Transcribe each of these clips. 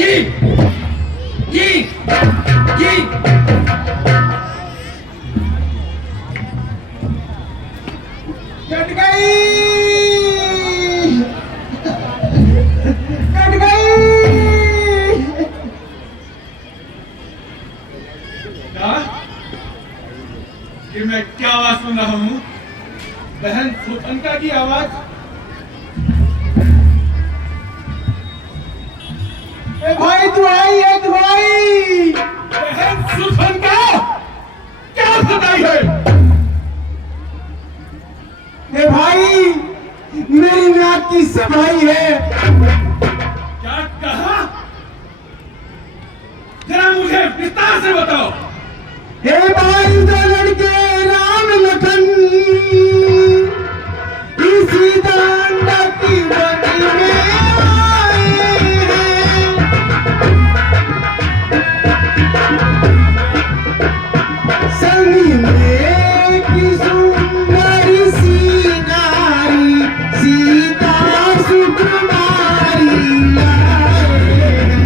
जी जी जी cut गई, cut गई। कि मैं क्या आवाज सुन रहा हूँ? बहन सुथनका की आवाज। ए भाई दुआई है दुआई। बहन सुथनका क्या सताई है? ए भाई मेरी नाक की सफाई है। क्या कहा? जरा मुझे विस्तार से बताओ। हे भाई दो लड़के राम लखन इसी दांडा की बनी में आए हैं। संगी में की सुंदर सी नारी सीता सुकुमारी लाए हैं।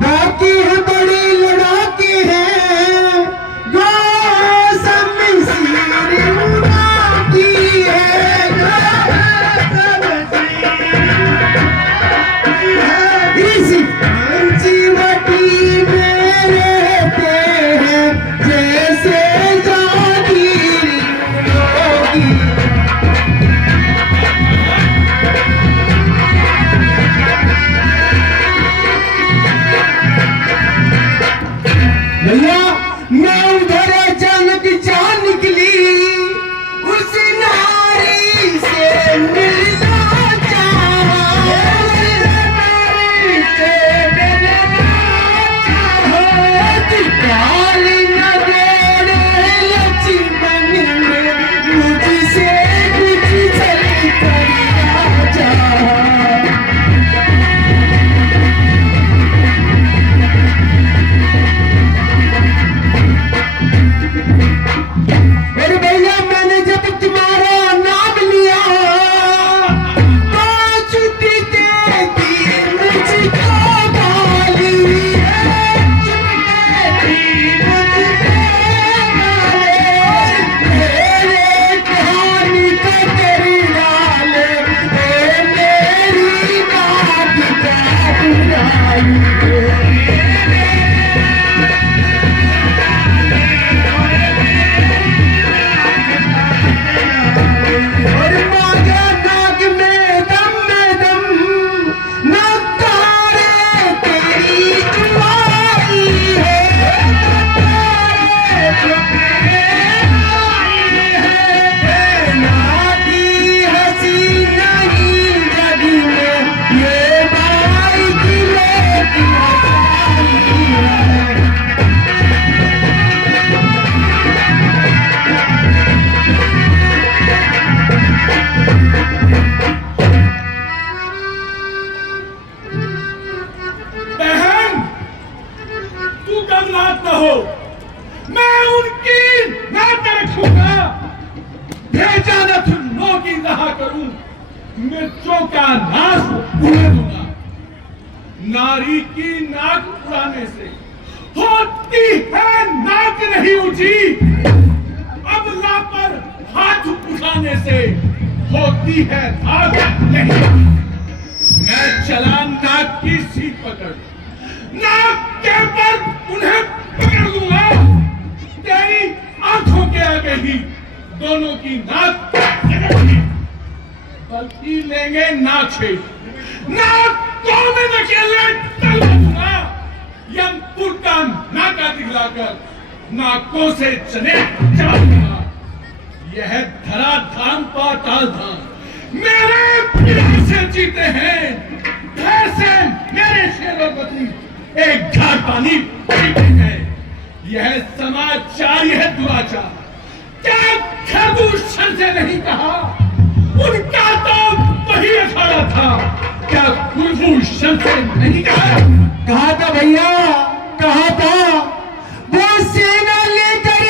बाकी है बड़े लड़ाके हैं गौसम सिर उड़ाती है इस पंचवटी में रहते हैं जैसे जागीर योगी। भैया मैं उधर अचानक जा निकली उस नारी से मिलना चाहा। उस नारी से मिलना चाहा। दिखाई न दे रे लक्ष्मण मुझसे कुछ चल कर चाहा। अरे भैया मैंने जब तुम्हारा नाम लिया तो छुट्टी दे दी मुझको गाली। मेरे कहानी का तेरी नाल मेरी नाक का बुराई। और मांगा नाग में दम नकारे तेरी दुआई है। नादी हंसी नहीं जग में ये बाई की लेकिन है। बहन तू गमनात न हो। मैं उनकी नाक रखूंगा। भेजा न सुनो की रहा करूं। मिर्चों का नाश उड़ा दूंगा। नारी की नाक उड़ाने से होती है नाक नहीं ऊंची। अबला पर हाथ उठाने से होती है नाक नहीं। मैं चला नाक की सीट पकड़ नाक के पर उन्हें पकड़ लूंगा। तेरी आंखों के आगे ही दोनों की नाक बल्कि लेंगे नाक से नाक को में नकेले तलवा दूंगा। यमपुर का नाका दिखलाकर नाकों से चने चबाऊंगा। यह धरा धाम पाताल धाम मेरे प्यार से जीते हैं। घर से मेरे शेरों बदली एक झाड़ पानी पीते हैं। यह समाचार यह दुराचार क्या खरदूषण से नहीं कहा? उनका तो वही अखाड़ा था। क्या कुलभूषण से नहीं कहा? कहा था भैया, कहा था वो सेना लेकर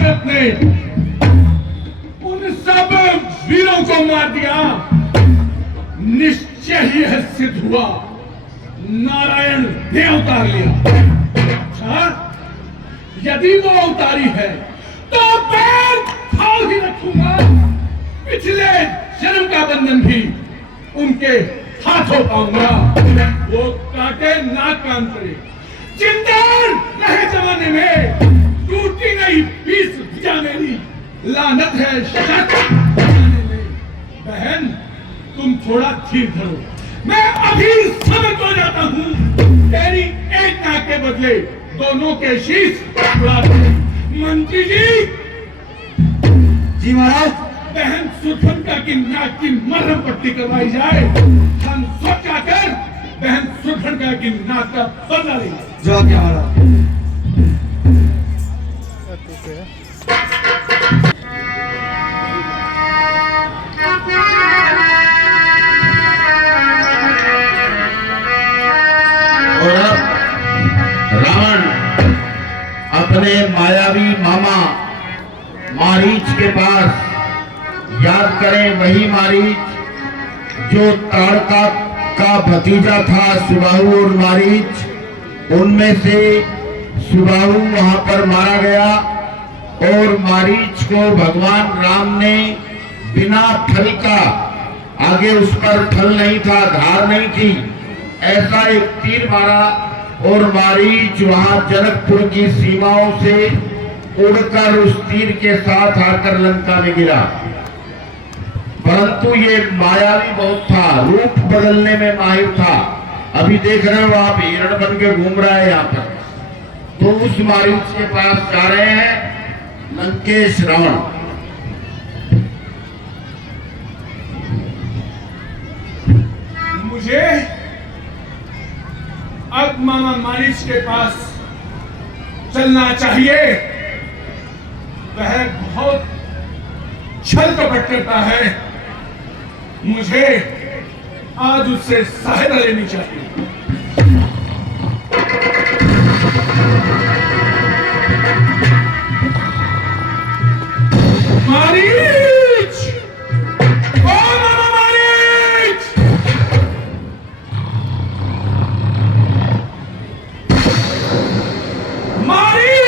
ताकत ने उन सब वीरों को मार दिया, निश्चय ही यह सिद्ध हुआ नारायण ने उतार लिया। अच्छा, यदि वो उतारी है तो पैर खाओ ही रखूंगा। पिछले जन्म का बंधन भी उनके हाथों पाऊंगा। वो काटे नाक कान करे, चिंतन रहे जमाने में, टूटी नहीं पीस भुजा मेरी, लानत है शक जमाने में। बहन तुम थोड़ा धीर धरो, मैं अभी समझ हो जाता हूँ। तेरी एक नाक के बदले दोनों के शीश उड़ा दो। मंत्री जी महाराज। बहन सुरफनका की नाक की मरहम पट्टी करवाई जाए। हम सोचा कर बहन सुरफनका की नाक का बदला लेंगे। जो क्या महाराज। और अब रावण अपने मायावी मामा मारीच के पास, याद करें वही मारीच जो ताड़का का भतीजा था सुबाहु और मारीच, उनमें से सुबाहु वहां पर मारा गया और मारीच को भगवान राम ने बिना फल का, आगे उस पर फल नहीं था, धार नहीं थी, ऐसा एक तीर मारा और मारीच वहां जनकपुर की सीमाओं से उड़कर उस तीर के साथ आकर लंका में गिरा। परंतु ये मायावी बहुत था, रूप बदलने में माहिर था। अभी देख रहे हो आप, हिरण बन के घूम रहा है यहाँ पर। तो उस मारीच के पास जा रहे हैं लंकेश रावण। मुझे अब मामा मारीच के पास चलना चाहिए। वह बहुत छल कपट करता है, मुझे आज उससे सहायता लेनी चाहिए। मारीच, ओ मामा मारीच, मारीच,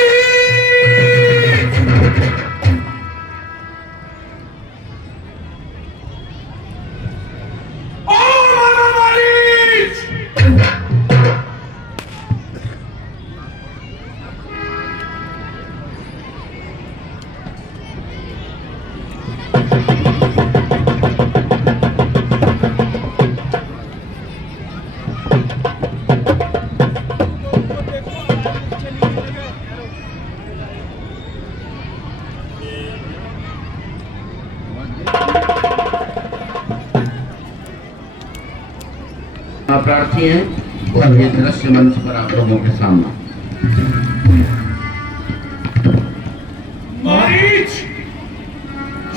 प्रार्थी हैं और ये दृश्य मंच पर आप लोगों के सामने। मारीच,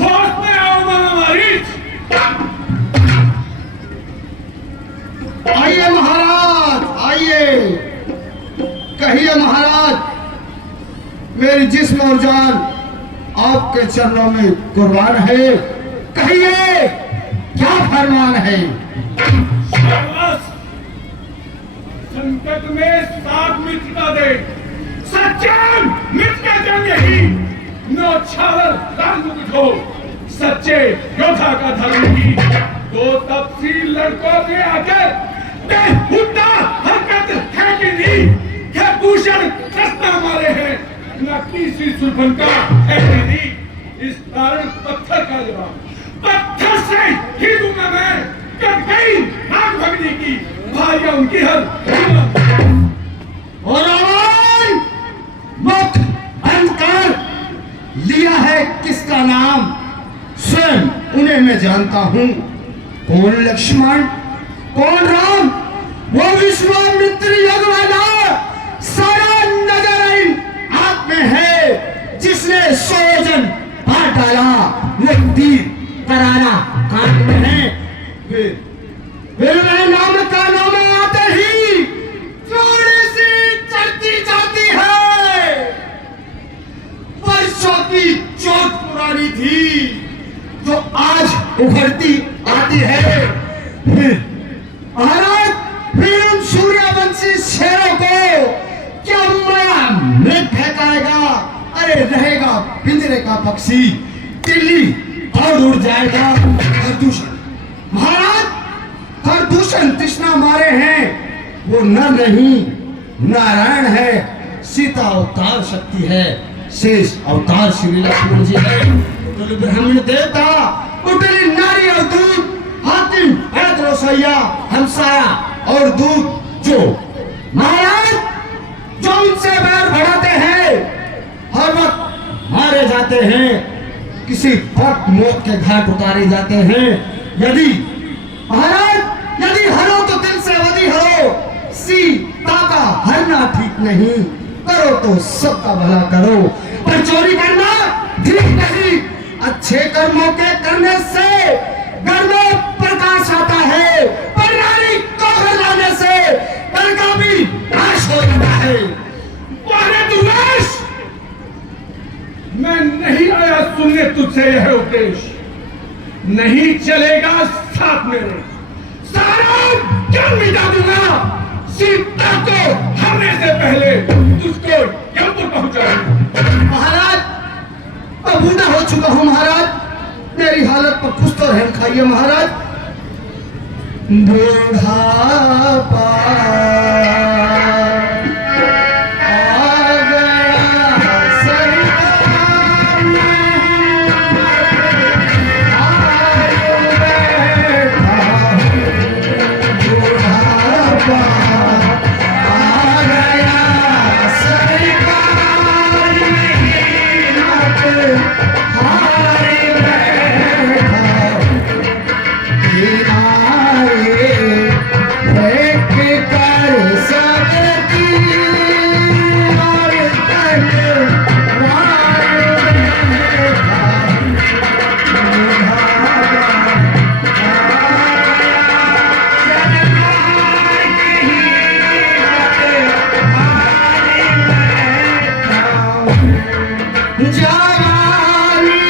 होश में आओ मामा मारीच। आइए महाराज, आइए। कहिए महाराज, मेरी जिस्म और जान आपके चरणों में कुर्बान है। कहिए क्या फरमान है। संकट में साथ मित्रता दे, सच्चे मित्र जंग ही नौछावर राजमुकुट हो, सच्चे योद्धा का धर्म ही। दो तपसील लड़कों में आकर बेहुदा हरकत है कि नहीं, क्या भूषण कृष्णा मारे हैं, न किसी सुरफनका है कि नहीं। इस कारण पत्थर का जवाब पत्थर से ही दूंगा मैं। कट गई नाग भगनी की भाइया उनकी हर। और रावण, मुख बंद कर। लिया है किसका नाम, स्वयं उन्हें मैं जानता हूं। कौन लक्ष्मण, कौन राम, वो विश्वामित्र युग वाला सारा नगर आप में है, जिसने 100 जन मार डाला। वो तीर तराना कांट में है। फिर मैं नाम कानों में आते ही थोड़ी सी चढ़ती जाती है। वर्षों की उभरती आती है। महाराज फिर उन सूर्यवंशी शेरों को क्या माया में फेंकाएगा? अरे रहेगा पिंजरे का पक्षी, टिल्ली और उड़ जाएगा प्रदूषण। महाराज प्रदूषण तृष्णा मारे हैं, वो नर नहीं नारायण है, सीता अवतार शक्ति है, शेष अवतार श्री लक्ष्मण जी है। उटली ब्राह्मण देवता, उटली नारी और दूध, हातिम वैद रसोइया, हमसाया और दूध जो महाराज जो उनसे बैर बढ़ाते हैं हर वक्त मारे जाते हैं, किसी वक्त मौत के घाट उतारे जाते हैं। यदि महाराज यदि हरो तो दिल से वदी हरो, सीता का हरना ठीक नहीं, करो तो सबका भला करो, पर चोरी करना ठीक नहीं। अच्छे कर्मों के करने से घर में प्रकाश आता है, पर नारी को घर लाने से घर का भी नाश हो जाता है। अरे दुर्वेश, मैं नहीं आया सुनने तुझसे यह उपदेश, नहीं चलेगा साथ मेरे, सारा जन्म मिटा दूंगा, सीता को हमने से पहले तुझको यमपुर पहुंचाऊंगा। महाराज मैं बूढ़ा हो चुका हूं महाराज, मेरी हालत पर कुछ तो रहम खाइए महाराज। बुढ़ापा आ गया सरकार में, आए बैठा बुढ़ापा आ गया सरकार में, हारे बैठा किनारे फेंक कर सकती और तलवार बैठा जवानी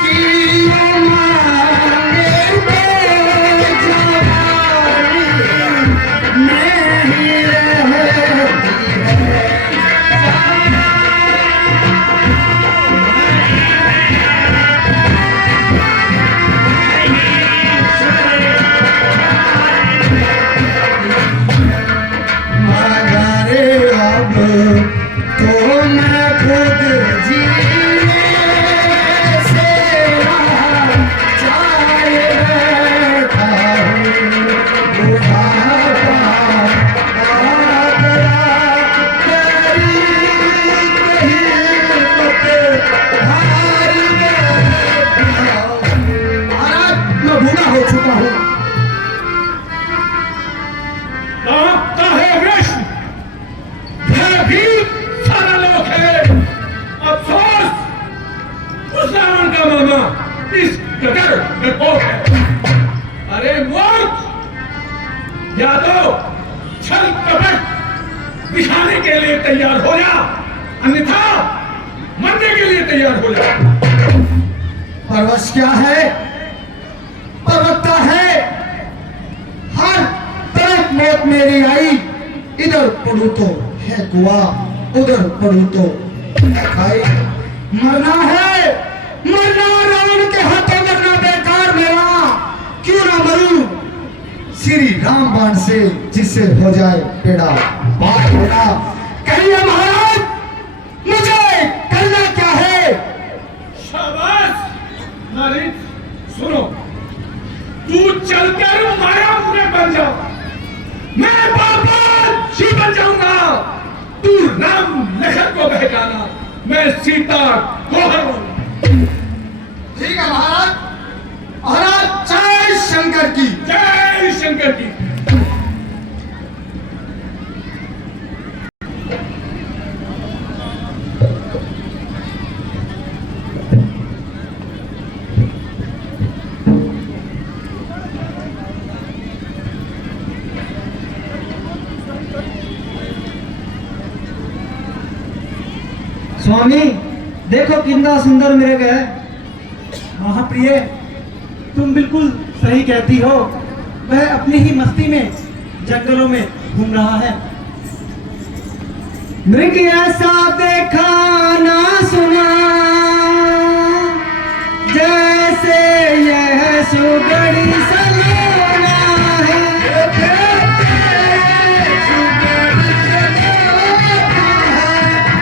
की उमंग में जवानी नहीं रहती है। मगर अब तो मैं खुद जीने से चाहे बैठा हूँ। बुढ़ापा आ गया तेरी हिम्मत हार बैठा। महाराज मैं बूढ़ा हो चुका हूँ। कांपता है विश्व, भयभीत सारा लोक है। अफसोस उस रावण का मामा इस कदर डरपोक है। अरे मूर्ख, या तो छल कपट दिखाने के लिए तैयार हो जा, अन्यथा मरने के लिए तैयार हो जा। परवश क्या है? परवत्ता है, हर तरफ मौत मेरी आई, इधर पड़ू तो है कुआ, उधर पड़ू तो है खाई। मरना है, मरना रावण के हाथों मरना बेकार मेरा, क्यों ना मरूं श्री राम बाण से, जिससे हो जाए बेड़ा पार मेरा। कहिए महाराज मुझे करना क्या है? शाबाश नारी, सुनो, तू चलकर माया मुझे बन जा, मैं बाबा जी बन जाऊंगा। तू राम लखन को बहकाना, मैं सीता को हरूं। ठीक है महाराज। महाराज जय शंकर की। जय शंकर की। स्वामी देखो कितना सुंदर मृग है। महाप्रिय तुम बिल्कुल सही कहती हो। वह अपनी ही मस्ती में जंगलों में घूम रहा है। मृग ऐसा देखा ना सुना, जैसे यह सुगड़ी सलोना है।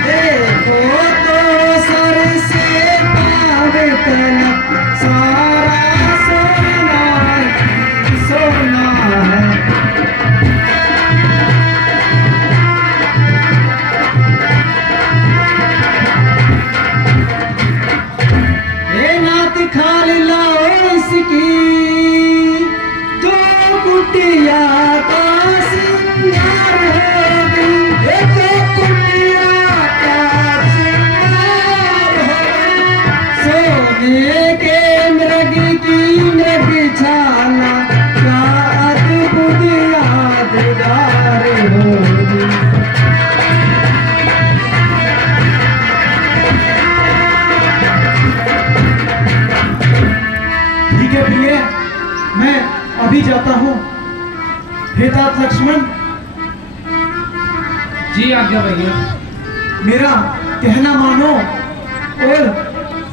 देखो तो सर से पाँव तक सारा सोना ही सोना है। ये नात खाली लाओ इसकी, जो कुटिया का सिंगार होगी। ये जो कुटिया का सिंगार होगी। सोने के मृग की मृग छाला का अद्भुत यादगार होगी। ठीक है प्रिय, मैं अभी जाता हूँ। हे तात लक्ष्मण, जी आज्ञा भैया। मेरा कहना मानो और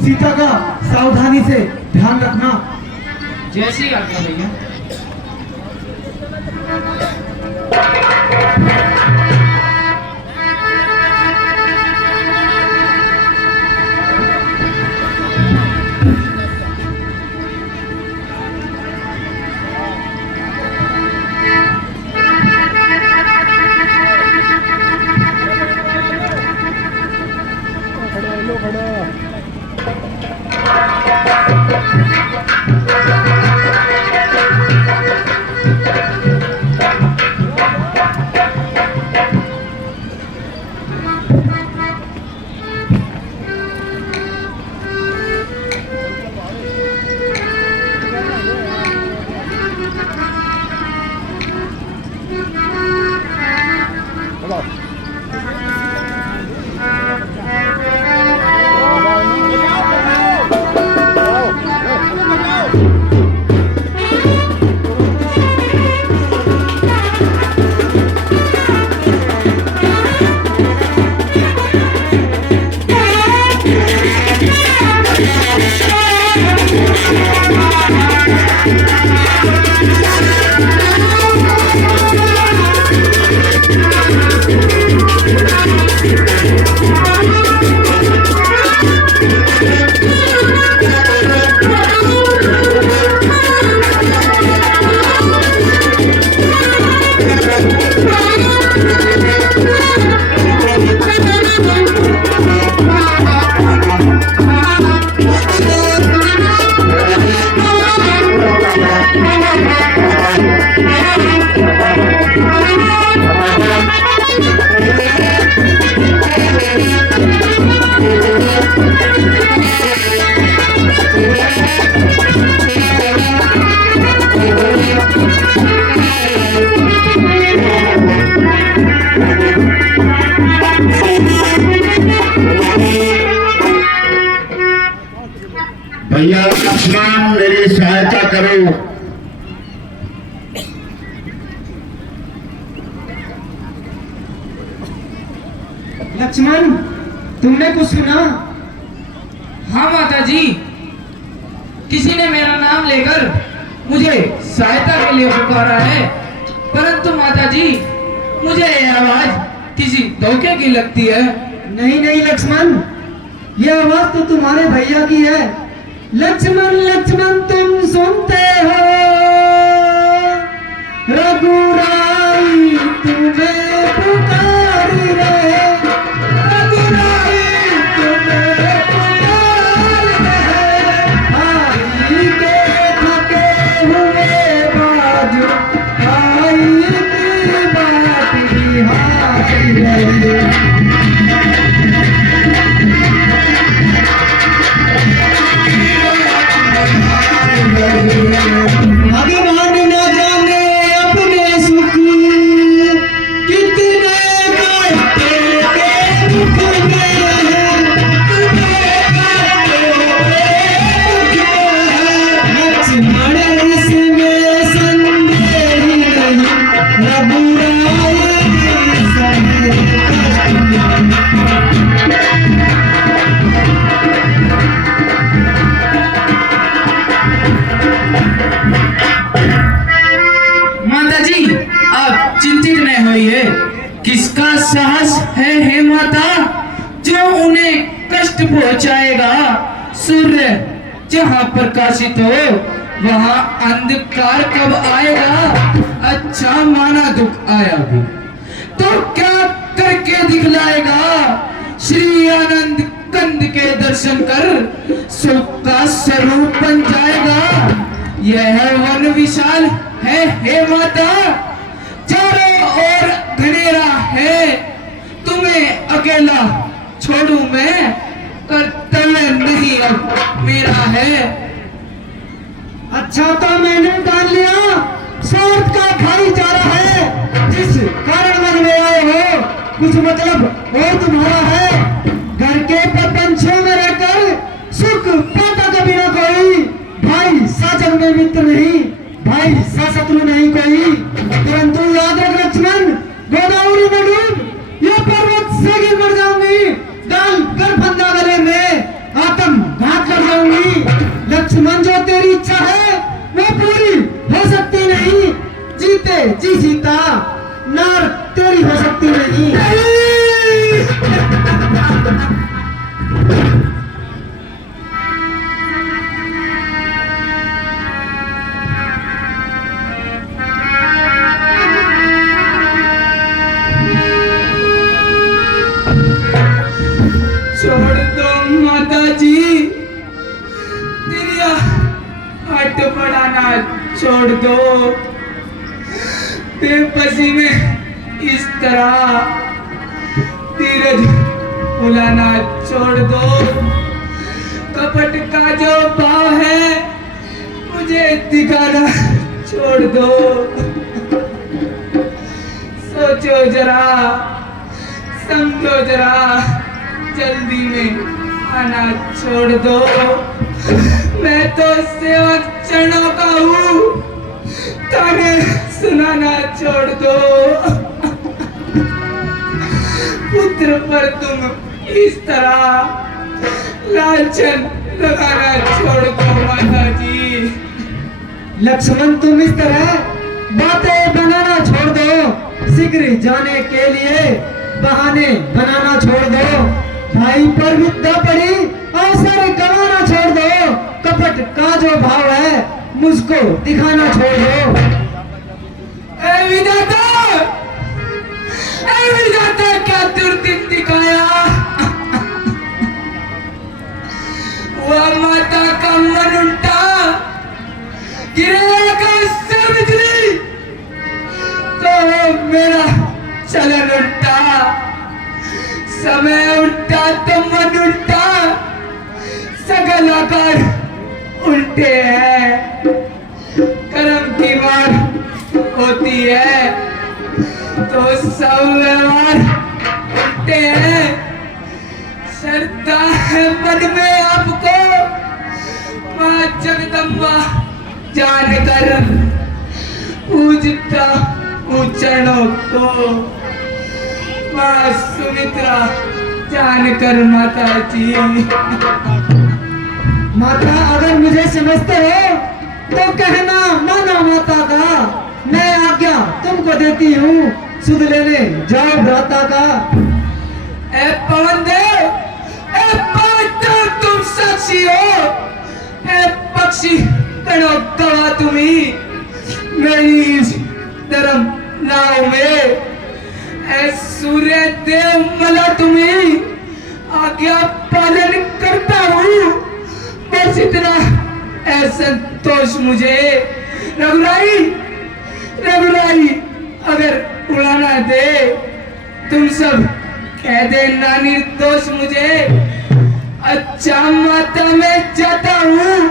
सीता का सावधानी से ध्यान रखना। जैसी आज्ञा भैया। भैया लक्ष्मण मेरी सहायता करो। लक्ष्मण, तुमने कुछ सुना? हाँ माता जी, किसी ने मेरा नाम लेकर मुझे सहायता के लिए पुकारा है, परंतु माता जी मुझे यह आवाज किसी धोखे की लगती है। नहीं नहीं लक्ष्मण, यह आवाज तो तुम्हारे भैया की है। लक्ष्मण लक्ष्मण तुम सुनते हो, रघुराई तुम्हें पुकारी रहे। रघुराई तुम्हें पुकार रहे। आई के थके हुए बाजू, आई की बात बिहारी रहे। भगवान न जाने अपने सुख, कितने करते के दुख में है। तुम्हें करते के दुख में है। लक्ष्मण साहस है हे माता जो उन्हें कष्ट पहुंचाएगा। सूर्य जहाँ प्रकाशित हो वहाँ अंधकार कब आएगा। अच्छा माना दुख आया भी तो क्या करके दिखलाएगा। श्री आनंद कंद के दर्शन कर सुख का स्वरूप बन जाएगा। यह वन विशाल है हे माता, चारों ओर घनेरा है, तुम्हें अकेला छोड़ू मैं, कर्तव्य नहीं अब मेरा है। अच्छा तो मैंने जान लिया स्वार्थ का भाईचारा है, जिस कारण मन में आए हो कुछ मतलब और तुम्हारा है। घर के प्रपंचों में रहकर सुख पाता कभी ना कोई, भाई साजन में मित्र नहीं, भाई सा शत्रु नहीं कोई। परंतु याद रख लक्ष्मण, गोदावरी में डूब ये पर्वत से गिर मर जाऊंगी, डाल कर फंदा गले में आत्म घात कर जाऊंगी। लक्ष्मण जो तेरी इच्छा है वो पूरी हो सकती नहीं, जीते जी सीता नार तेरी हो सकती नहीं। छोड़ दो माता जी, तेरिया हट बढ़ाना छोड़ दो। बेबसी में इस तरह धीरज भुलाना छोड़ दो। कपट का जो भाव है मुझे दिखाना छोड़ दो। सोचो जरा, समझो जरा, जल्दी में आना छोड़ दो। मैं तो सेवक चरणों का हूँ, ताने सुनाना छोड़ दो। पुत्र पर तुम इस तरह लालचन लगाना छोड़ दो माता जी। लक्ष्मण तुम इस तरह बातें बनाना छोड़ दो, शीघ्र जाने के लिए बहाने बनाना छोड़ दो। भाई पर विद्या पड़ी अवसर गंवाना छोड़ दो, कपट का जो भाव है मुझको दिखाना छोड़ दो। ए विधाता क्या दुर्दिन दिखाया। वह माता का मन उल्टा, गिरेगा का सर बिजली, तो मेरा चलन उल्टा। समय उल्टा तो मन उल्टा, सकल आकार उल्टे हैं। कर्म की मार होती है तो सब व्यवहार उल्टे हैं। श्रद्धा है मन में आपको मां जगदम्बा जानकर, पूजता चरणों को मां सुमित्रा जानकर माता जी। माता अगर मुझे समझते हो तो कहना माना माता का, मैं आज्ञा तुमको देती हूँ, सुध लेने जाओ भ्राता का। ए पवन देव, ए पवन देव तुम साक्षी हो, ए पक्षी कणो गवा तुम्ही मेरी इस धर्म नाव में। ए सूर्य देव मला तुम्ही आज्ञा पालन करता हूँ, बस इतना ए संतोष मुझे। रघुराई रघुराई अगर उड़ाना दे, तुम सब कह दे ना निर्दोष मुझे। अच्छा माता मैं जाता हूँ,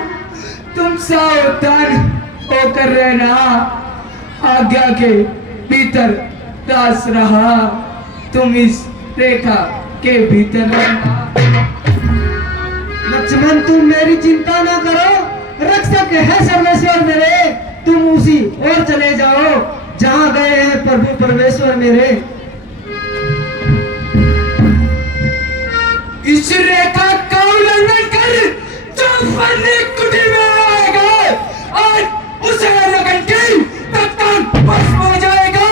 तुम सावधान होकर रहना, आज्ञा के भीतर दास रहा, तुम इस रेखा के भीतर रहना। लक्ष्मण तुम मेरी चिंता ना करो, रक्षक है सर्वेश्वर मेरे, तुम उसी ओर चले जाओ जहाँ गए हैं प्रभु परमेश्वर मेरे। इस रेखा का उल्लंघन कर जो फरने कुटी में आएगा और उसे लगन की तत्काल भस्म हो जाएगा।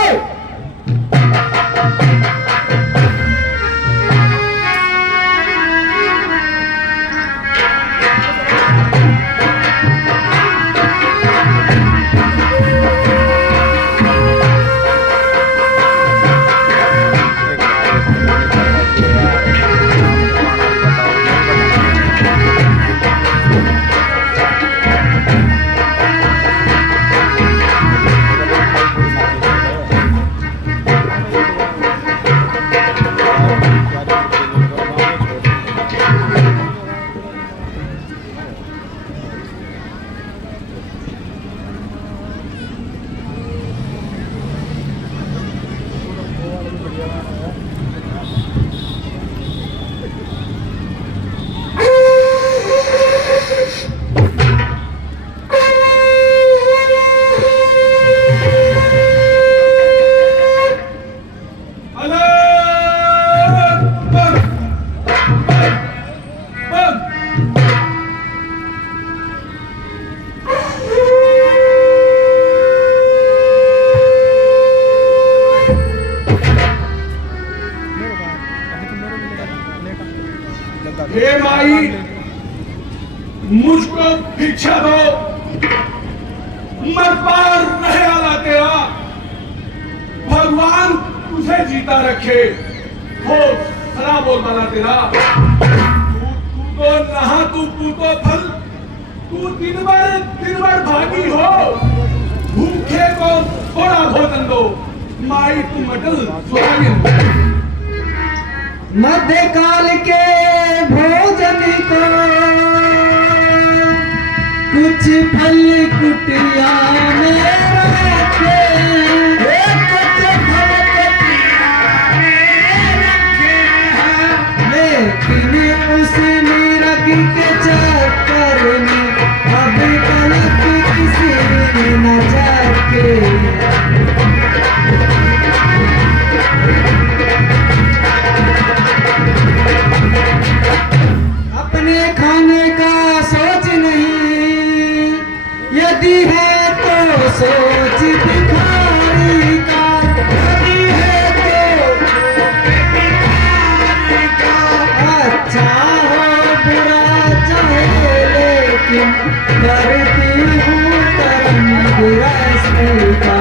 माई मुझको भिक्षा दो, मर पार रहे वाला तेरा, भगवान तुझे जीता रखे हो सदा बोल वाला तेरा। तू तो नहा तू तो फल, तू दिन भर भागी हो, भूखे को थोड़ा भोजन दो, माई तू मटल सुहागिन। मध्यकाल के भोजन को कुछ फल कुटिया में रखे, कुछ फल कुटिया में रखे हैं, लेकिन उस मिरग के चक्कर में अब तलक किसी ने न जाके। अपने खाने का सोच नहीं, यदि है तो सोच भिखारी का, यदि है तो भिखारी का। अच्छा हो बुरा चाहे लेकिन करती हूँ कर्म गृहस्थी का।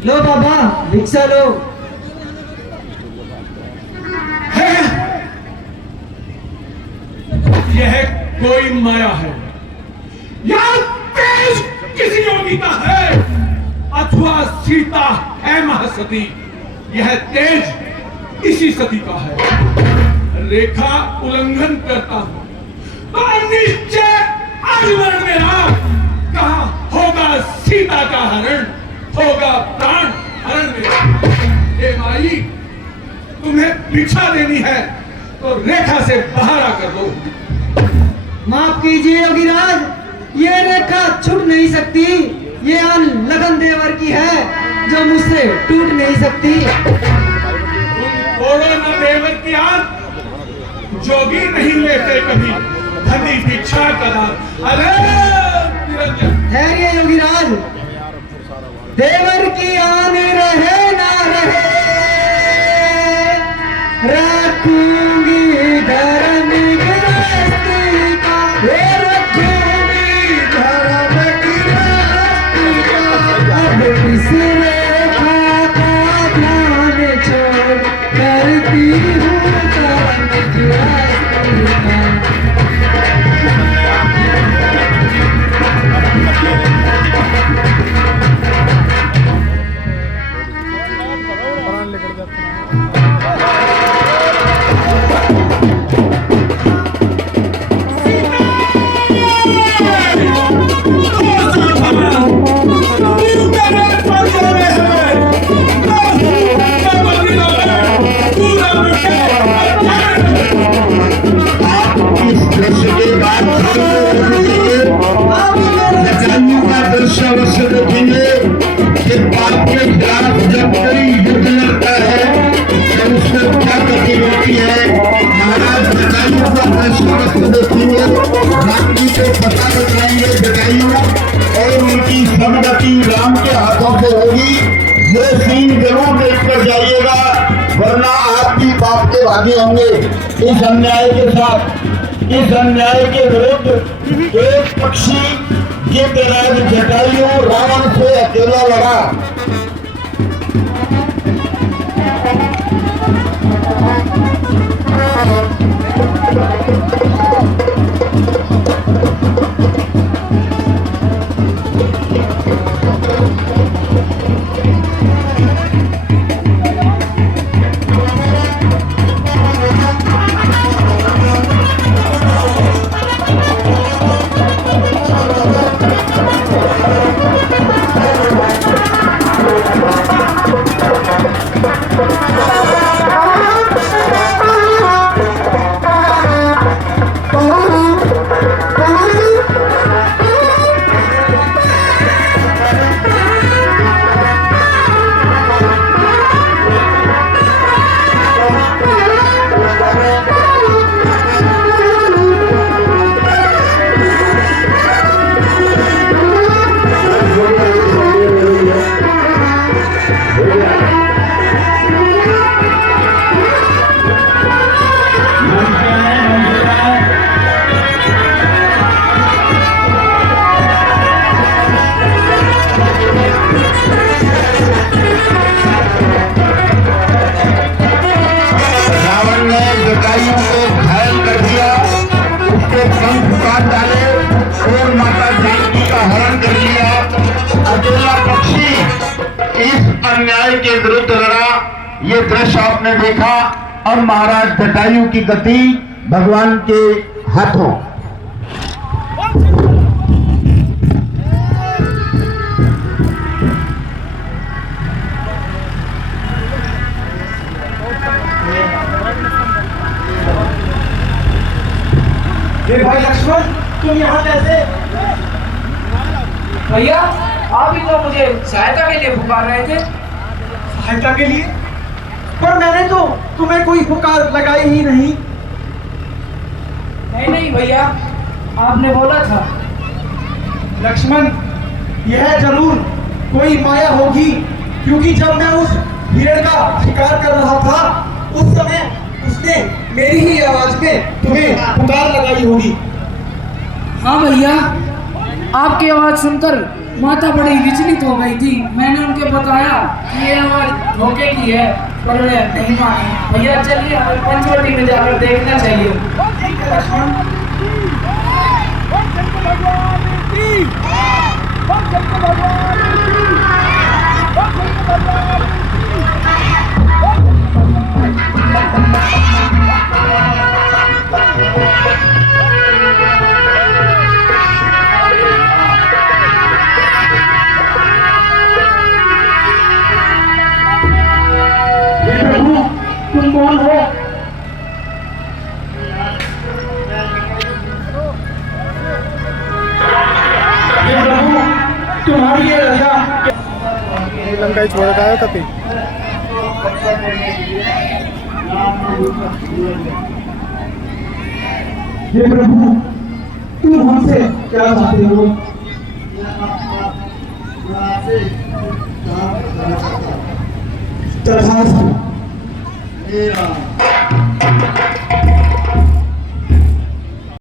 लो बाबा भिक्षा लो। है यह कोई माया है या तेज किसी योगी का है, अथवा सीता है महासती, यह तेज इसी सती का है। रेखा उल्लंघन करता हूं तो निश्चय आजीवन मेरा, कहा होगा सीता का हरण, होगा प्राण हरण मेरा। हे माई तुम्हें भिक्षा देनी है तो रेखा से बाहर आकर दो। माफ कीजिए योगीराज, ये रेखा छूट नहीं सकती, ये आन लगन देवर की है जो मुझसे टूट नहीं सकती। तुम छोड़ो न देवर की आन, जोगी नहीं लेते कभी धनी भिक्षा का दान। अरे निरंजन ठहरिए योगीराज, देवर की आन रहे ना रहे, रखूंगी धर्म गृहस्थी का, रखूंगी धर्म गृहस्थी का। अब किस रेखा का ध्यान छोड़ करती हूँ धर्म गृहस्थी का। अवश्य देखेंगे कि पाप के खिलाफ जब कोई युद्ध लड़ता है तो उसमें क्या गति होती है। महाराज जटायु का दृश्य अवश्य देखेंगे, राम जी को पता बताएंगे जटायु, और उनकी सब गति राम के हाथों से होगी। ये सीन जरूर देखकर जाइएगा, वरना आप भी पाप के भागी होंगे। इस अन्याय के साथ, इस अन्याय के विरुद्ध एक पक्षी गिद्धराज जटायु रावण से अकेला लड़ा। इस अन्याय के विरुद्ध लड़ा। ये दृश्य आपने देखा। अब महाराज जटायु की गति भगवान के हाथों। ये भाई लक्ष्मण, तुम यहाँ कैसे? भैया आप ही तो मुझे सहायता के लिए पुकार रहे थे। सहायता के लिए? पर मैंने तो तुम्हें कोई पुकार लगाई ही नहीं। नहीं नहीं भैया, आपने बोला था। लक्ष्मण, यह जरूर कोई माया होगी, क्योंकि जब मैं उस हिरण का शिकार कर रहा था उस समय उसने मेरी ही आवाज में तुम्हें पुकार लगाई होगी। हाँ भैया, आपकी आवाज सुनकर माता बड़ी विचलित हो गई थी। मैंने उनके बताया कि ये आवाज धोखे की है, पर वे नहीं माने। भैया चलिए हमें पंचवटी में जाकर देखना चाहिए। तुम कौन हो? ये प्रभु, तुम्हारी ये रजा लंका ही छोड़ का कभी हे प्रभु, तुम हमसे क्या चाहते हो? तथास्तु।